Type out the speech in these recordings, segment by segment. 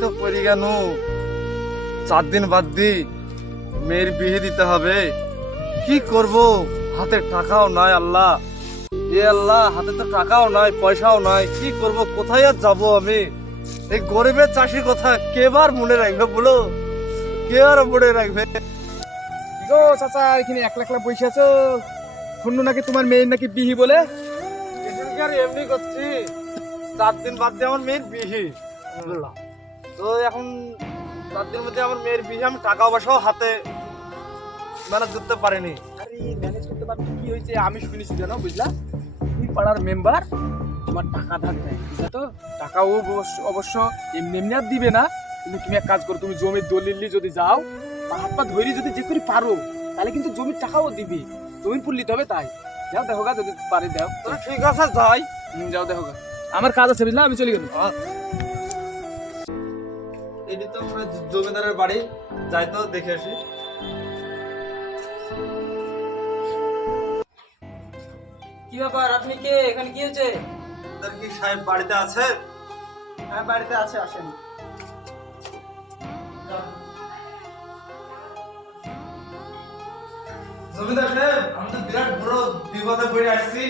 তো পড়ে গেল চার দিন বাদ দি মেয়ের বিয়ে দিতে হবে। কি করব? হাতে টাকাও নাই আল্লাহ। এ আল্লাহ হাতে তো টাকাও নাই পয়সাও নাই। কি করব? কোথায় আর যাব আমি? এই গরিবের চাষির কথা কেবার মনে রাখবে বলো? কে আর মনে রাখবে? গো চাচা এখানে একলা একলা বসে আছো? শুনলো নাকি তোমার মেয়ের নাকি বিহি বলে? এমনি করছি। চার দিন বাদ দিয়ে আমার মেয়ের বিয়ে বুঝলাম তো এখন চার দিনের মধ্যে আমার মেয়ের বিয়ে আমি টাকা পয়সাও হাতে ম্যানেজ করতে পারিনি। আরে ম্যানেজ করতে পারছ কি হয়েছে আমি শুনেছি জানো বুঝলা? তুই পাড়ার মেম্বার তোমার টাকা ধার দেয় বুঝলা তো? টাকা ও অবশ্য অবশ্য এমনি এমনি আর দিবে না। কিন্তু তুমি এক কাজ করো তুমি জমির দলিল যদি যাও বা হাত পা ধরি যদি যে করে পারো তাহলে কিন্তু জমির টাকাও দিবে। জমির ফুল নিতে হবে তাই। যাও দেখো গা যদি পারে দাও। ঠিক আছে যাই। যাও দেখো গা। আমার কাজ আছে বুঝলা? আমি চলে গেলাম। তো মানে জমিদারের বাড়ি যাই তো দেখে আসি। কি ব্যাপার? আপনি কে? এখানে কি হয়েছে জমিদার কি সাহেব বাড়িতে আছে? হ্যাঁ বাড়িতে আছে আসেন। জমিদার সাহেব আমি তো বিরাট বড় বিপদে পড়ে আসছি।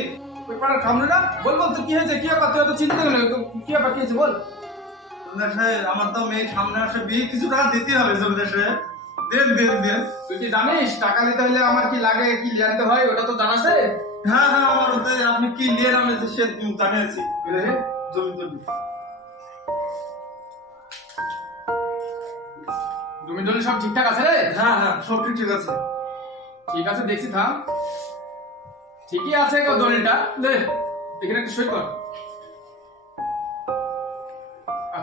ওই পাড়ার কামড়ে না? বল বল কি হয়েছে? কি ব্যাপার? তুই এত চিন্তা কেন? কি ব্যাপার কি হয়েছে? বল। আমার তো মেয়ে সামনে আসে বিয়ে কিছু টাকা দিতে হবে জমিদার সাহেব দেন দেন দেন। তুই কি জানিস? টাকা নিতে হলে আমার কি লাগে? কি লিয়াতে হয়? ওটা তো জানাস রে হ্যাঁ হ্যাঁ আমার ওতে আপনি কি নিয়ে আমি সে জানিয়েছি। জমি জমি জমি টমি সব ঠিকঠাক আছে রে? হ্যাঁ হ্যাঁ সব ঠিক ঠিক আছে। ঠিক আছে দেখছি থাম। ঠিকই আছে গো দলিলটা। এখানে একটু সই কর।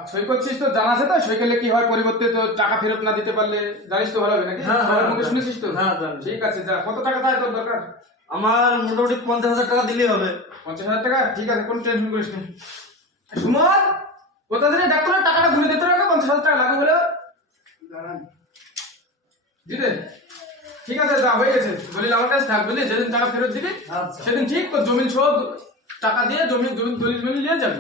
সই করছিস তো জানা আছে তো সই করলে কি হয় পরিবর্তে তো টাকা ফেরত না দিতে পারলে জানিস তো ভালো হবে নাকি? হ্যাঁ, হ্যাঁ, মুখে হ্যাঁ। শুনেছিস তো? হ্যাঁ। ঠিক আছে যা কত টাকা চাই তোর দরকার? আমার মোটামুটি পঞ্চাশ হাজার টাকা দিলেই হবে। পঞ্চাশ হাজার টাকা? ঠিক আছে কোনো টেনশন করিস না। সুমন কোথা থেকে ডাক্তারের টাকাটা ঘুরে দিতে হবে পঞ্চাশ হাজার টাকা লাগবে বলে। দিতে ঠিক আছে যা হয়ে গেছে। দলিল আমার কাছে থাক বুঝলি? যেদিন টাকা ফেরত দিবি আচ্ছা। সেদিন ঠিক তোর জমি সব টাকা দিয়ে জমি জমি দলিল নিয়ে যাবি।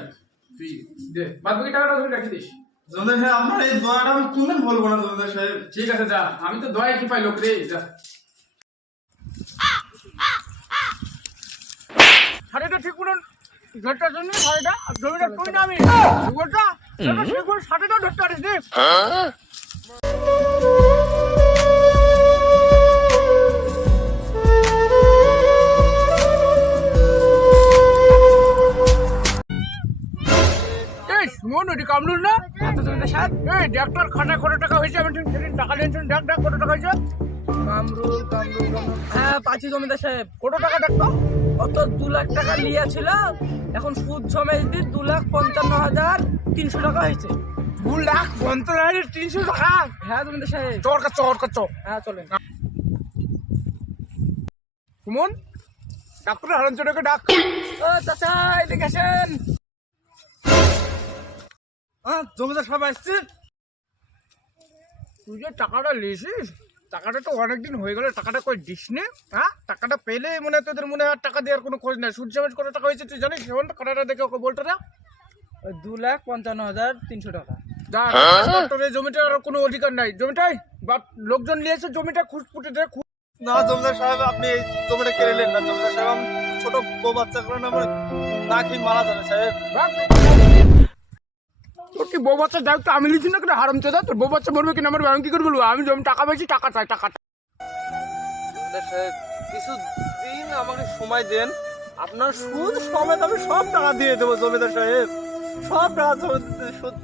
দে বাদ বাকি টাকাটা ধরে রাখি দিস। জমিদার সাহেব আপনার এই দয়াটা আমি কোনদিন বলব না জমিদার সাহেব। ঠিক আছে যা। আমি তো দয়া কি পাই লোক রে যা। শাড়িটা ঠিক করুন ঘরটার জন্য শাড়িটা? জমিটা না আমি ঠিক শাড়িটা ধরতে পারিস ওটি কামড়ুল না? এই ডাক্তার খাটা কত টাকা হয়েছে? আমি সেদিন টাকা নিয়েছেন ডাক ডাক কত টাকা হয়েছে। কামরুল কামরুল কামরুল। হ্যাঁ পাচ্ছি জমিদার সাহেব। কত টাকা কত দু লাখ টাকা নিয়েছিল। এখন সুদ সমেত দিয়ে দু লাখ পঞ্চান্ন হাজার তিনশো টাকা হয়েছে। দু লাখ পঞ্চাশ হাজার তিনশো টাকা? হ্যাঁ জমিদার সাহেব। চর কাচ্ছ চর কাচ্ছ হ্যাঁ চলেন। সুমন ডাক্তার হারান চোরকে ডাক। ও চাচা এদিকে আসেন। হ্যাঁ জমিদার সাহেব আসছে তুই যে টাকাটা লিয়েছিস টাকাটা তো অনেকদিন হয়ে গেল টাকাটা কই দিস নে হ্যাঁ টাকাটা পেলে মনে হয় তোদের মনে হয় আর টাকা দেওয়ার কোনো খোঁজ নাই সমেত কত টাকা হয়েছে তুই জানিস সেমন টাকাটা দেখে ওকে বলতে না দু লাখ পঞ্চান্ন হাজার তিনশো টাকা যা তোর এই জমিটার কোনো অধিকার নাই জমিটাই বা লোকজন নিয়েছে জমিটা খুঁজপুটে দেয় খুব না জমিদার সাহেব আপনি এই জমিটা কেড়ে নেন না জমিদার সাহেব ছোট বউ বাচ্চা করে আমার না খেয়ে মারা যাবে সাহেব তোর কি বউ বাচ্চা দায়িত্ব? আমি লিখি না কেন? হারাম চোদা? তোর বউ বাচ্চা মরবে কিনা? আমার আমি কি করে বলব? আমি যখন টাকা পেয়েছি টাকা চাই, টাকা। কিছু দিন আমাকে সময় দেন। আপনার সুদ সমেত আমি সব টাকা দিয়ে দেবো, জমিদার সাহেব। সব টাকা সুদ